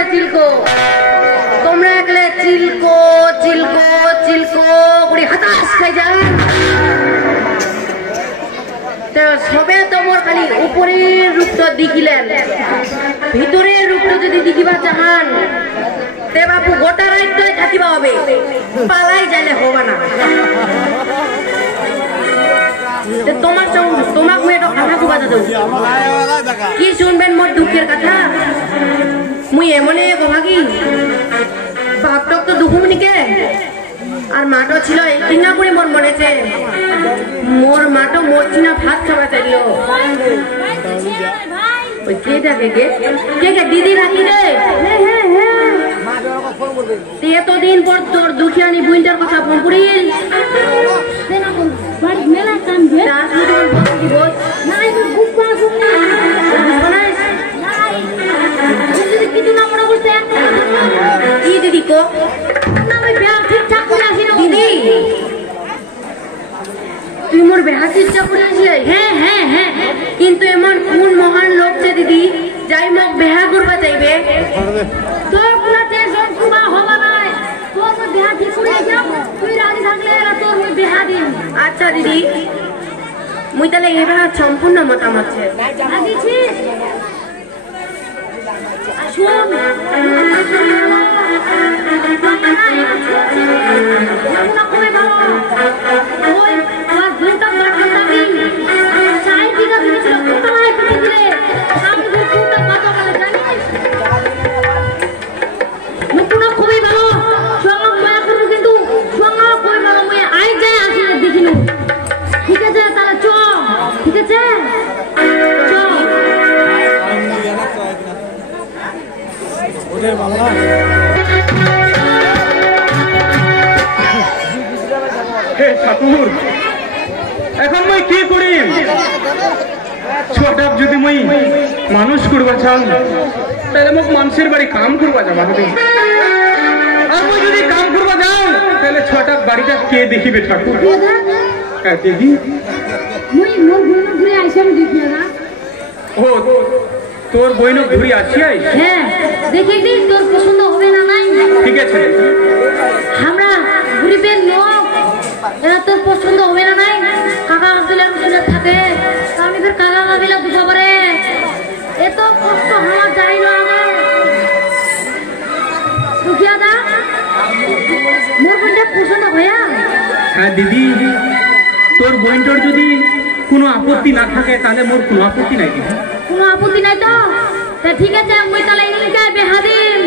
হয়েছে চিলকো। তোমরা একলে চিলকো চিলকো চিলকো করে হতাশ খাই যান। সবে তোমার খালি উপরের রূপটা দেখিলেন, ভিতরের রূপটা যদি দেখিবা চাহান তে বাপু গোটা রাইটটাই থাকিবা হবে, পালাই যাইলে হবে না। তোমাকে মুই একটা কথা কুবাতে দেব, কি শুনবেন মোর দুঃখের কথা? মুই এমনে ভাগি বাপটক তো দুঃখ নিকে আর মাটো ছিল কিনা করে মোর মনেছে মোর মাটো মোর চিনা ভাত খাওয়া চাইল। ওই কে থাকে কে কে কে দিদি রাখি রে। এতদিন পর তোর দুঃখিয়ানি বুইন্টার কথা ফোন করিল। কি দিদি কো ঠিকঠাক করে আসি দিদি, তুই মোর বেহা ঠিকঠাক করে আসি? হ্যাঁ হ্যাঁ হ্যাঁ, কিন্তু এমন কোন মহান লোক যে দিদি যাই মোক বেহা করবা চাইবে? তোর পুরা টেনশন কুবা হবা নাই, তোর মোর বেহা ঠিক করে যাও, তুই রাজি থাকলে তোর মোর বেহা দিন। আচ্ছা দিদি, মুই তাহলে এবার সম্পূর্ণ মতামত আছে। আসুন ঠাকুর, এখন মই কি করিম? ছোটাক যদি মই মানুষ করবা চান তাহলে মোক মানুষের বাড়ি কাম করবা যাবা হবে, আর মই যদি কাম করবা যাও তাহলে ছোটাক বাড়িটা কে দেখিবে? ঠাকুর দেখি ও তোর বইনক ঘুরি আসিয়াই। হ্যাঁ দেখি তোর পছন্দ হবে না নাই? ঠিক আছে, আমরা গরিবের লোক, এরা তোর পছন্দ হবে না নাই? কাকা কাকিলার দূরে থাকে, আমি ফের কাকা কাকিলা দুঃখ করে এত কষ্ট হওয়া যায় না। দুঃখিয়া দা মোর বোনটা পছন্দ হইয়া? হ্যাঁ দিদি, তোর বোনটার যদি কোনো আপত্তি না থাকে তাহলে মোর কোনো আপত্তি নাই। দিদি কোনো আপত্তি নাই তো? ঠিক আছে, আমি তাহলে ইনকাই বেহা দিম।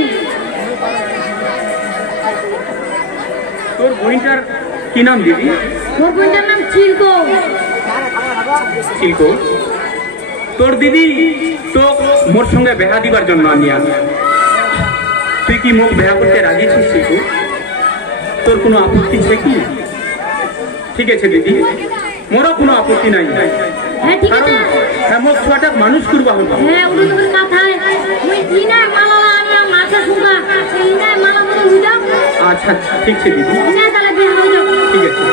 তোর বোনটার কি নাম দিদি? মোর বোনটার নাম চিলকো। চিলকো, তোর দিদি তো মোর সঙ্গে বেহা দিবার জন্য আমি আনি। তুই কি মোক বেহা করতে রাজি আছিস? চিলকো, তোর কোনো আপত্তি আছে কি? ঠিক আছে দিদি, মোরও কোনো আপত্তি নাই। হ্যাঁ ঠিক আছে, হ্যাঁ মোক ছোটাক মানুষ করবা হবে। হ্যাঁ উনি তোর কথায় মুই ইনা মালা আনি মাথা সুগা ইনা মালা মতো হই যাও। আচ্ছা ঠিক আছে দিদি, ইনা তাহলে বের হই যাও। ঠিক আছে।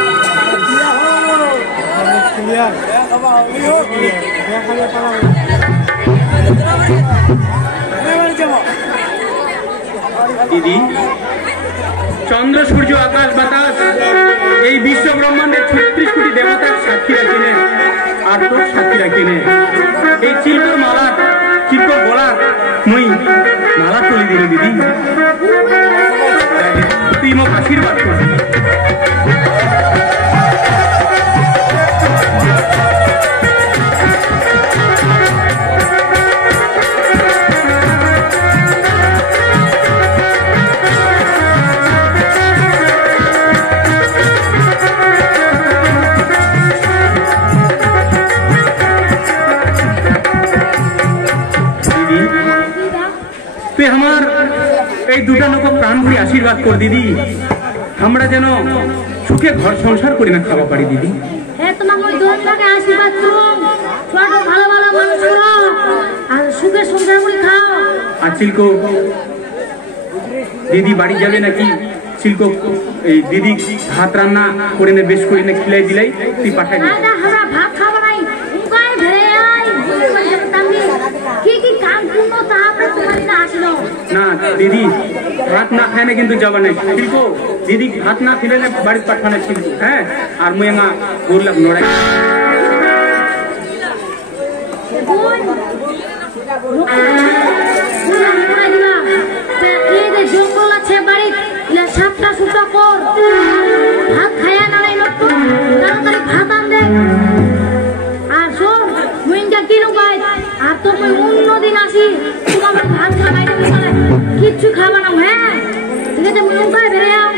দিদি, চন্দ্র সূর্য আকাশ বাতাস এই বিশ্ব ব্রহ্মাণ্ডের 36 কোটি দেবতার সাক্ষী রাখিনে আর তোর সাক্ষী রাখিনে এই চিলকোর মালা চিলকোর গলার মই মালা তুলে দিল। দিদি তুই মোক আশীর্বাদ কর। তুই আমার এই দুটা লোক প্রাণ ভরে আশীর্বাদ কর দিদি, আমরা যেন সুখে ঘর সংসার করি না খাওয়া পারি। দিদি হ্যাঁ তোমাকে ওই দোকানটাকে আশীর্বাদ করো, ছোট ভালো ভালো মানুষ করো আর সুখে সংসার করে খাও। আর চিলকো দিদি বাড়ি যাবে নাকি? চিলকো এই দিদি ভাত রান্না করে নে বেশ করে নে খিলাই দিলাই তুই পাঠাই দে। আমরা ভাত খাবো নাই, উপায় ভরে আই কি কি কাম করবো তা আমরা তোমার আসলো না দিদি ভাত না খায় না কিন্তু যাবা নাই শিল্প দিদি ভাত না খেলে না বাড়ি পাঠানো শিল্প হ্যাঁ আর মুই মা বললাম নড়াই জঙ্গল আছে বাড়ি সাপটা সুটা কর ভাত খায়া নাড়াই নষ্ট তাড়াতাড়ি ভাত আন দে আর শোন মুইনটা কিনো গাই আর তো মুই অন্যদিন আসি তোমার ভাত খাবাই না কিচ্ছু খাবা না হ্যাঁ ঠিক আছে মুই উপায় বেরে আম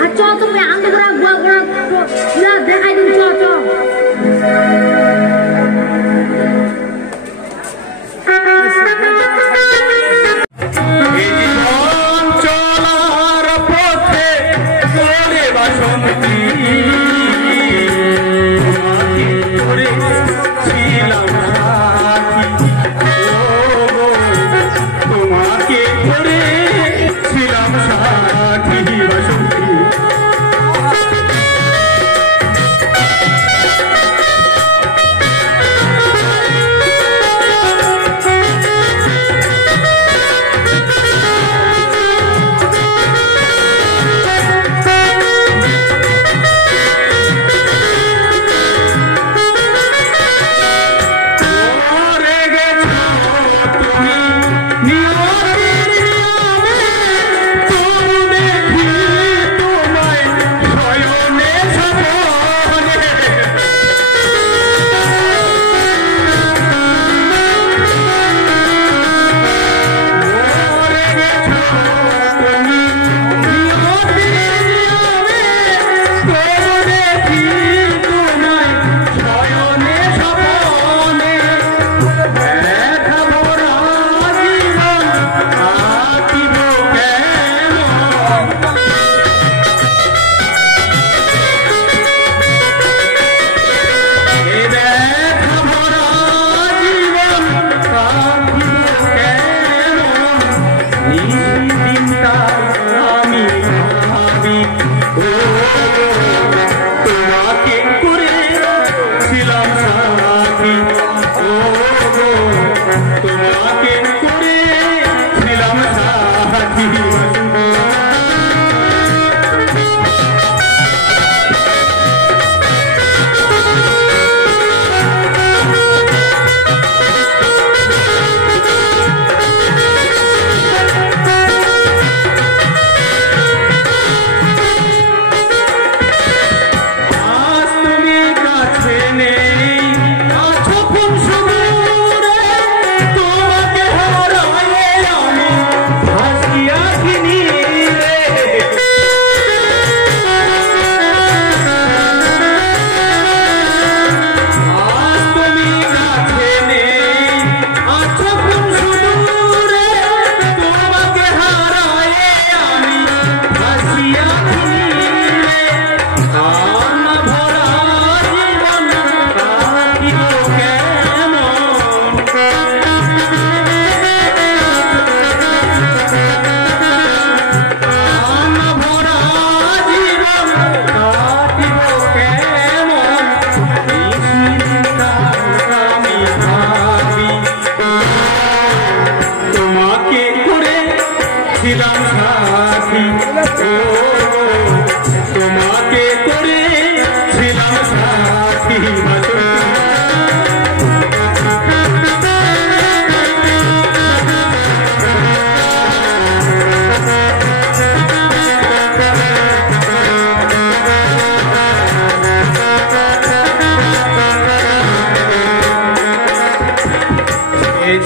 আর চ তুমি আন্দে করে গুয়া গুয়া দেখাই দিন চ চ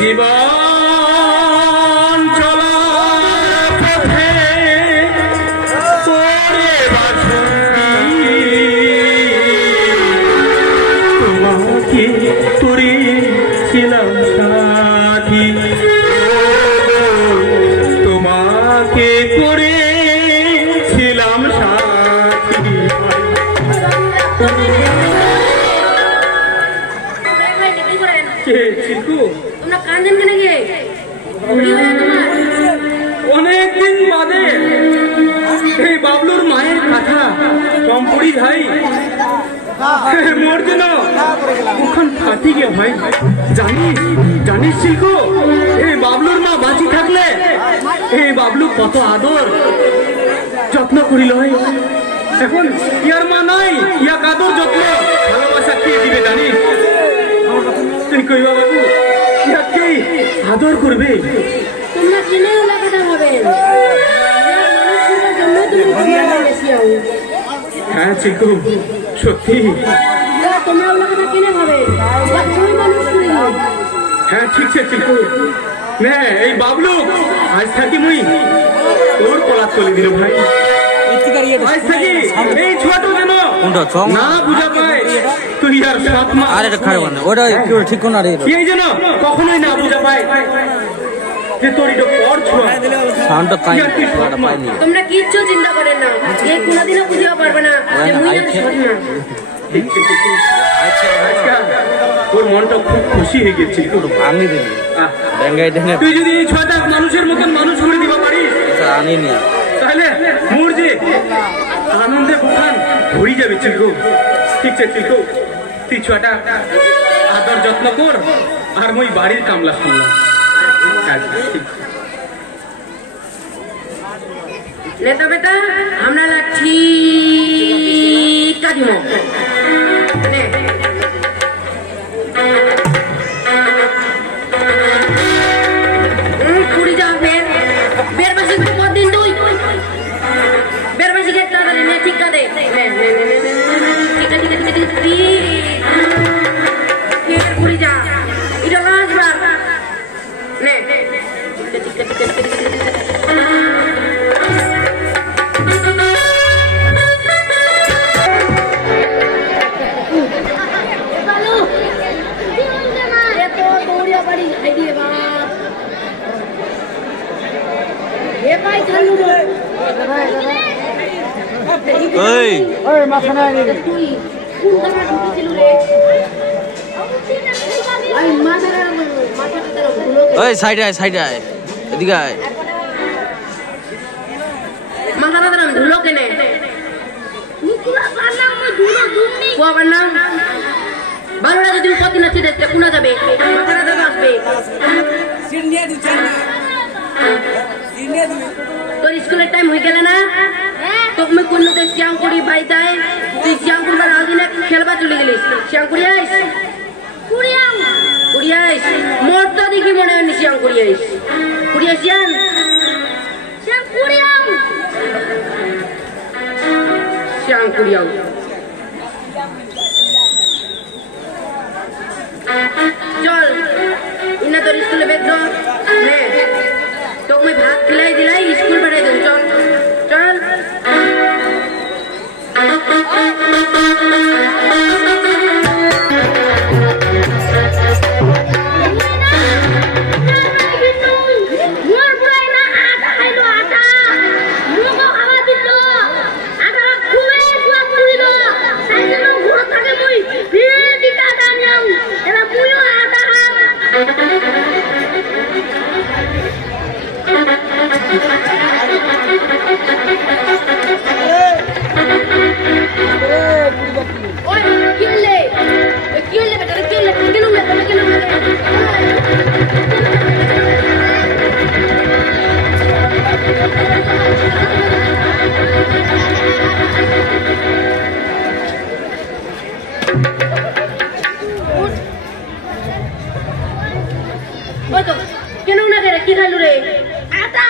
জীবন চলার পথে তোরে বাসন্তী তোমাকে তোরে ছিলাম সাথী তোমাকে করে ছিলাম সাথী অনেকদিন বাদে এই বাবলুর মায়ের কথা কমপুরি ভাই মোর জন্য ওখান ফাটি গে ভাই জানিস চিকু এই বাবলুর মা বাঁচি থাকলে এই বাবলু কত আদর যত্ন করিল এখন ইয়ার মা নাই ইয়াক আদর যত্ন ভালোবাসা কে দিবে জানিস তুই কইবা বাবু ইয়াকে আদর করবে তোমরা কিনে লাগাতে হবে হ্যাঁ চিকু সত্যি তোমরা ওগুলো কিনে হবে হ্যাঁ ঠিক আছে চিকু নে এই বাবলু আজ থাকি মুই তোর কলা চলে দিল ভাই আজ থাকি এই ছোট যেন না বুঝা পায় তুই আর সাত মাস আরে খারাপ না ওটা ঠিক কোন আরে এই যেন কখনোই না বুঝা পায় যে তোর এটা পর ছোঁয়া সাউন্ডটা পাইনি তোমরা কিচ্ছু চিন্তা করেন না এ কোনোদিনও বুঝিও পারবে না যে মুই আর ছোট না ঠিক আছে তোর মনটা খুব খুশি হয়ে গেছে আনি দিলি তুই যদি এই ছটা মানুষের মতন মানুষ করে দিবা পারিস আনি নি তাহলে মোর যে আনন্দে বুখান ভরি যাবে চিলকু ঠিক আছে চিলকু তুই ছটা আদর যত্ন কর আর মই বাড়ির কামলা শুনলাম নেতা বেটা আমরা ঠিক কাটিমো সাইডে আয় এদিকে আয় মাথাটা দাম ধুলো কেনে ভালো লাগে তুমি কত না চিঠে কোনা যাবে মাথাটা দাম আসবে তোর স্কুলের টাইম হয়ে গেলে না তোকে কোনতে শ্যামকুড়ি বাই যায় তুই শ্যামকুড়ি বা রাজদিনে খেলবা চলে গেলিস শ্যামকুড়ি আইস কুড়ি আইস মোর তো দেখি মনে হয়নি শ্যামকুড়ি আইস কুড়ি আসিয়ান শ্যামকুড়ি আউ চল ইনা তোর স্কুলে বেদ হ্যাঁ তোকে ভাত খিলাই দিলাই স্কুল পাঠাই দেব চল চল কেন না রে কি খাইলু রে আটা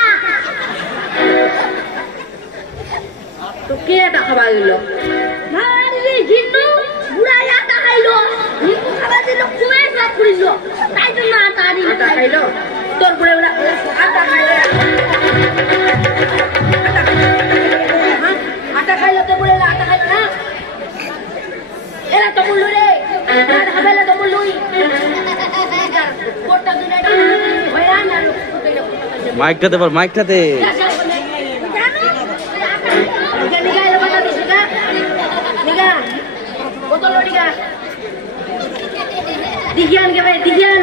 তো কে আটা খাবা দিল মারি জিন্নু বুড়া আটা খাইলো নিকু খাবা দিল কুয়ে সব পুরিল তাই জন্য আটা খাইলো তোর বুড়া বুড়া আটা খাইলো আটা খাইলো তো বুড়া আটা খাইলো না এরা তো বললো রে আর হাবেলা তো বললুই কোটা দুনে হয়রান না লোক মাইকটাতে বল মাইকটাতে দিঘিয়ান কে ভাই দিঘিয়ান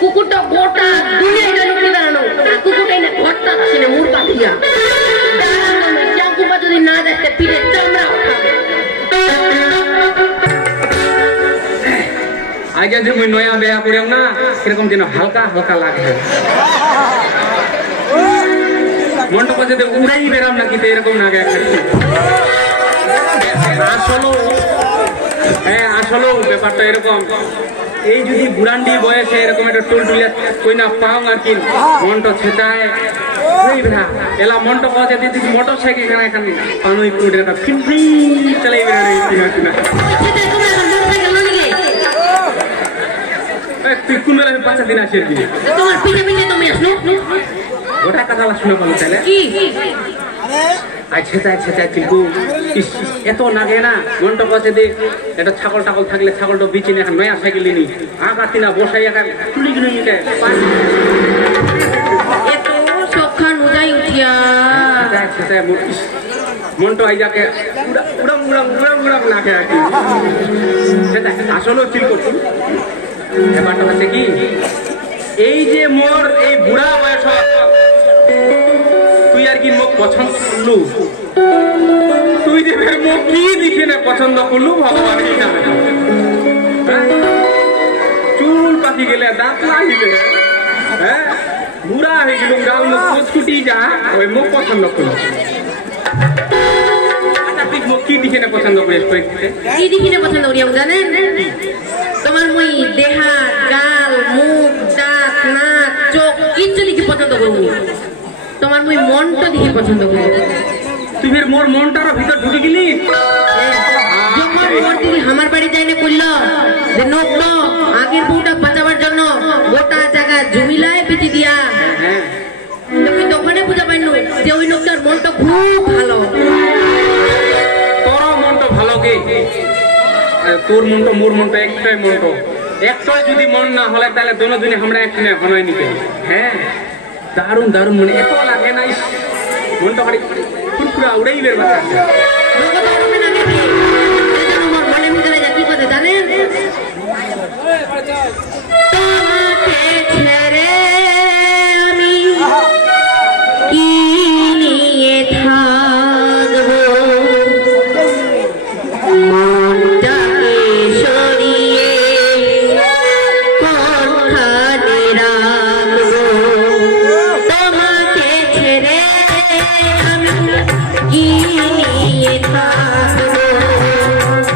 কুকুরটা গোটা দুনিয়া এটা লুকিয়ে দাঁড়ানো কুকুরটা এনে ঘরটা আছে না মুরকা দিয়া চাকুপা যদি না দেখতে পিঠে চামড়া আজকে যে মুই নয়া বেয়া করিম না এরকম যেন হালকা হালকা লাগে মনটা কাছে উড়াই বেরাম নাকি তো এরকম লাগে আসলেও ব্যাপারটা এরকম এই যদি বুড়ান্ডি বয়সে এরকম একটা টোল টুলিয়া কই না পাও আর কি মনটা ছেটায় এলা মনটা কাছে দিদি মোটর সাইকেল এখানে পানুই কোডের একটা ফিনফি চালাই বেড়াই তুই কোন বেলা 5 দিন আসে তোমার পিছে পিছে তুমি আসলো ওটা কথা শুনে পাবো তাহলে কি আচ্ছা কিন্তু এত লাগে না মনটা কাছে দে একটা ছাগল টাগল থাকলে ছাগলটা বিচে নিয়ে এখন নয়া সাইকেল নিনি আগাতি না বসাই এখন তুলি কিনে নিতে এত সখান উদাই উঠিয়া আচ্ছা মনটা আই যাকে উড়াম নাকে আর কি আসলেও চিল করছি ব্যাপারটা হচ্ছে কি এই যে মোর এই বুড়া বয়স তুই আর কি মোক পছন্দ করলু তুই যে মোক কি দিছে না পছন্দ করলু ভগবান কি জানে চুল পাকি গেলে দাঁত লাগিলে হ্যাঁ বুড়া হয়ে গেল গাউন কুচকুটি যা ওই মোক পছন্দ করলু তুই মোক কি দিছে না পছন্দ করিস কি দিকে না পছন্দ করি জানেন তোমার মুই দেহা গাল মুখ দাঁত নাক চোখ কিচ্ছু দেখি পছন্দ করবো তোমার মুই মনটা দেখি পছন্দ করবো তুই ফের মোর মনটার ভিতর ঢুকে গেলি যখন মোর দিদি আমার বাড়ি যাই না করল যে নোক আগের বউটা বাঁচাবার জন্য গোটা জায়গা জমিলায় বেঁচে দিয়া তুমি তখনই বুঝা পাইনু যে ওই লোকটার মনটা খুব ভালো তোর মনটা ভালো কে তোর মনটা মোর মনটা একটাই মনটা একটাই যদি মন না হলে তাহলে দোনো দিনে আমরা একখানে হনয় নিতে হ্যাঁ দারুণ মনে এত লাগে না মনটা খালি ফুরফুরা উড়াই বের বাতা মনের ভিতরে কি কথা জানেন তোমাকে ছেড়ে আমি কি নিয়ে থাকবো মনটাকে সরিয়ে কোনখানে রাখবো তোমাকে ছেড়ে আমি কি নিয়ে থাকবো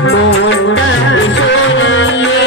মনটাকে সরিয়ে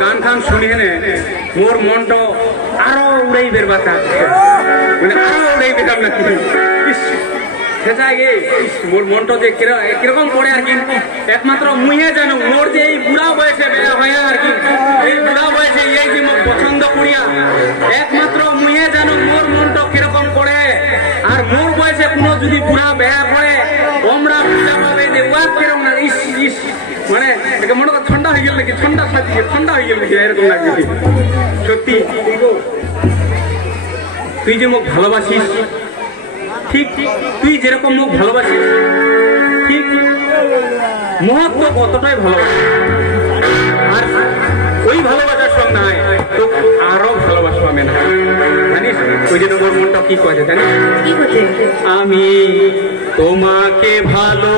গান খান শুনিয়ে নে মোর মনটা আরো উড়াইবের বাতাস মানে আরো উড়াইবে কাম না মোর মনটা যে কিরকম পড়ে আর কি একমাত্র মুইয়ে জানো মোর যে এই বুড়া বয়সে বেড়া হয় আর কি এই বুড়া বয়সে এই যে মোর পছন্দ করিয়া একমাত্র মুইয়ে জানো মোর মনটা কিরকম পড়ে আর মোর বয়সে কোনো যদি বুড়া বেড়া পড়ে আমরা বুঝা পাবে যে ওয়াক কিরকম না ইস ইস মানে মনে ঠান্ডা হয়ে গেল নাকি ঠান্ডা হয়ে গেল নাকি এরকম লাগছে সত্যি তুই যে মোক ভালোবাসিস ঠিক তুই যেরকম মোক ভালোবাসিস ঠিক মহত্ব কতটাই ভালোবাসিস আর ওই ভালোবাসার সঙ্গে তো আরো ভালোবাসবো আমি না জানিস ওই জন্য ওর মনটা কি করেছে জানিস আমি তোমাকে ভালো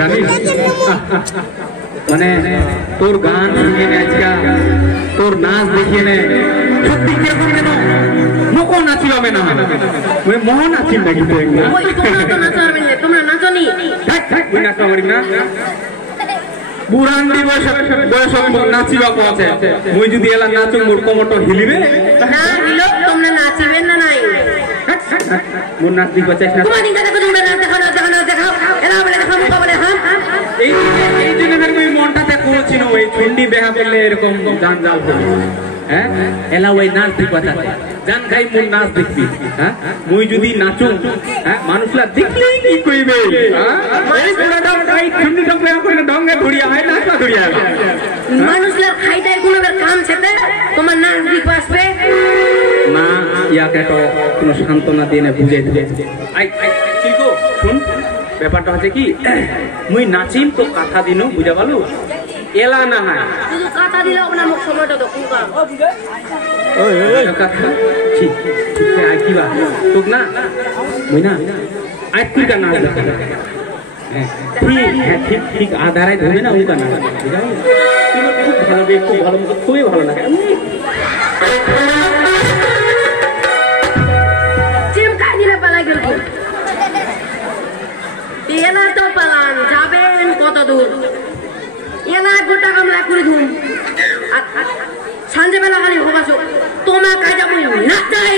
জানিস মানে তোর গান শুনিয়ে নে আজকা তোর নাচ দেখিয়ে নে সত্যি কেমন কেন মোকো নাচিও আমি না মানে মোহ নাচিম নাকি তুই তোমরা নাচনি তুই নাচা পারি না বুড়ান্ডি বয়স নাচিবা পৌঁছে মুই যদি এলা নাচো মোর কোমরটা হিলিবে না হিলো তোমরা নাচিবেন না নাই মোর নাচ দিবা চাইছ না তোমার দিকে দেখো তোমরা নাচ দেখাও এলা বলে দেখো মুখ বলে হ্যাঁ এই জন্য আমি মনটাতে করেছিল ওই চুন্ডি বেহা করলে এরকম জানজাল হবে হ্যাঁ এলা ওই নাচ দিবা জান খাই মোর নাচ দেখবি হ্যাঁ মুই যদি নাচো হ্যাঁ মানুষরা দেখলে কি কইবে হ্যাঁ এই পুরাটা খাই চুন্ডিটা বেহা করে ঢঙ্গে ধরিয়া হয় নাচা ধরিয়া মানুষরা খাইটাই কোনো কাম ছেতে তোমার নাচ দিক আসবে না ইয়াকে তো কোনো সান্ত্বনা দিয়ে না বুঝাই দিবে আই ঠিক শুন ব্যাপারটা হচ্ছে কি মুই নাচিম তো কথা দিনু বুঝা পালু এলা না হয় শুধু কথা দিলে না মুখ সময়টা তো কুকা কথা ঠিক ঠিক আই কিবা তোক না মুই না আই তুই কা নাচ দেখা ঠিক হ্যাঁ ঠিক ঠিক আধারে ধরে না উনকা নাচ বুঝা খুব ভালো খুব ভালো খুবই ভালো লাগে চিমকা দিলে পালা গেল এলা তো পালান যাবেন কত দূর এলা গোটা কামলা করে ধুম সন্ধ্যেবেলা খালি হবাসো তোমার কাজে মুই নাচাই